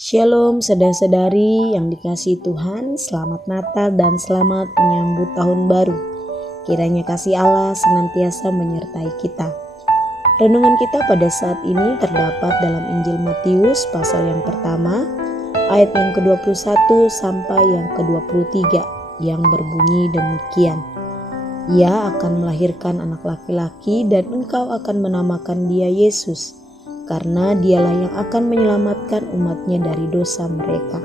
Shalom saudara-saudari yang dikasihi Tuhan, selamat Natal dan selamat menyambut tahun baru. Kiranya kasih Allah senantiasa menyertai kita. Renungan kita pada saat ini terdapat dalam Injil Matius pasal yang pertama, ayat yang ke-21 sampai yang ke-23 yang berbunyi demikian. Ia akan melahirkan anak laki-laki dan engkau akan menamakan dia Yesus, karena dialah yang akan menyelamatkan umatnya dari dosa mereka.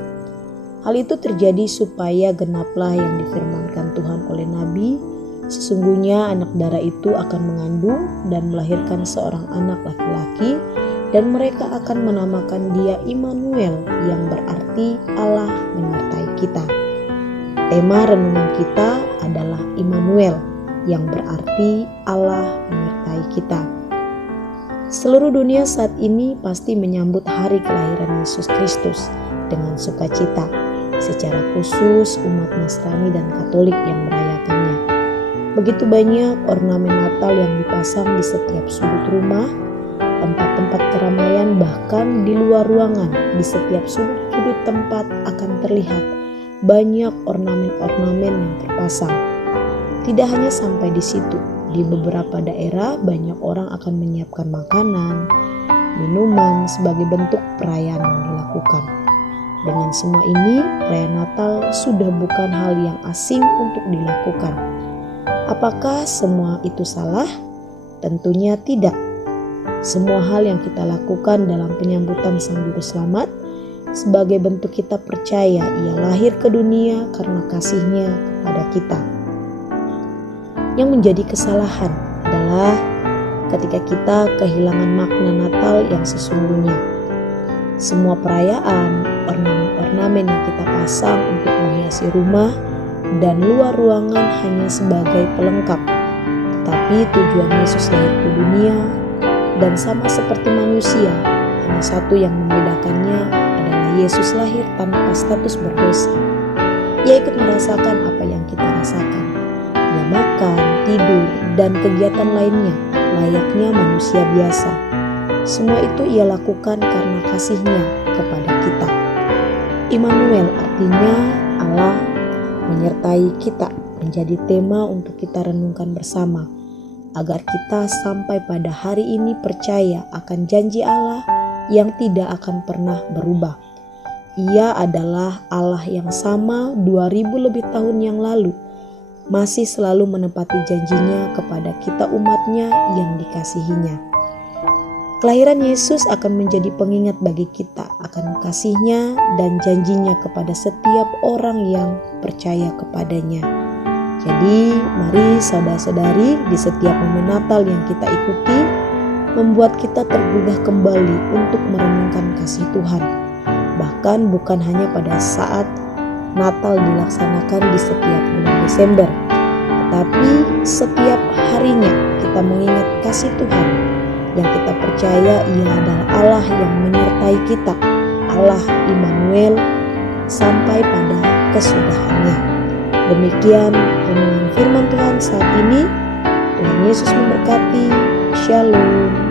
Hal itu terjadi supaya genaplah yang difirmankan Tuhan oleh Nabi, sesungguhnya anak darah itu akan mengandung dan melahirkan seorang anak laki-laki, dan mereka akan menamakan dia Immanuel, yang berarti Allah menyertai kita. Tema renungan kita adalah Immanuel, yang berarti Allah menyertai kita. Seluruh dunia saat ini pasti menyambut hari kelahiran Yesus Kristus dengan sukacita. Secara khusus umat Nasrani dan Katolik yang merayakannya. Begitu banyak ornamen Natal yang dipasang di setiap sudut rumah, tempat-tempat keramaian, bahkan di luar ruangan. Di setiap sudut-sudut tempat akan terlihat banyak ornamen-ornamen yang terpasang. Tidak hanya sampai di situ, di beberapa daerah banyak orang akan menyiapkan makanan, minuman sebagai bentuk perayaan yang dilakukan. Dengan semua ini, perayaan Natal sudah bukan hal yang asing untuk dilakukan. Apakah semua itu salah? Tentunya tidak. Semua hal yang kita lakukan dalam penyambutan Sang Juru Selamat sebagai bentuk kita percaya Ia lahir ke dunia karena kasih-Nya kepada kita. Yang menjadi kesalahan adalah ketika kita kehilangan makna Natal yang sesungguhnya. Semua perayaan, ornamen-ornamen yang kita pasang untuk menghiasi rumah dan luar ruangan hanya sebagai pelengkap. Tetapi tujuan Yesus lahir ke dunia dan sama seperti manusia, hanya satu yang membedakannya adalah Yesus lahir tanpa status berdosa. Ia ikut merasakan apa yang kita rasakan. Ia makan, tidur, dan kegiatan lainnya layaknya manusia biasa. Semua itu Ia lakukan karena kasih-Nya kepada kita. Immanuel artinya Allah menyertai kita, menjadi tema untuk kita renungkan bersama, agar kita sampai pada hari ini percaya akan janji Allah yang tidak akan pernah berubah. Ia adalah Allah yang sama 2000 lebih tahun yang lalu, masih selalu menepati janjinya kepada kita umatnya yang dikasihinya. Kelahiran Yesus akan menjadi pengingat bagi kita akan kasih-Nya dan janjinya kepada setiap orang yang percaya kepadanya. Jadi mari saudara-saudari, di setiap momen Natal yang kita ikuti membuat kita tergugah kembali untuk merenungkan kasih Tuhan. Bahkan bukan hanya pada saat Natal dilaksanakan di setiap bulan Desember, tetapi setiap harinya kita mengingat kasih Tuhan yang kita percaya Ia adalah Allah yang menyertai kita, Allah Immanuel, sampai pada kesudahannya. Demikian renungan firman Tuhan saat ini. Tuhan Yesus memberkati. Shalom.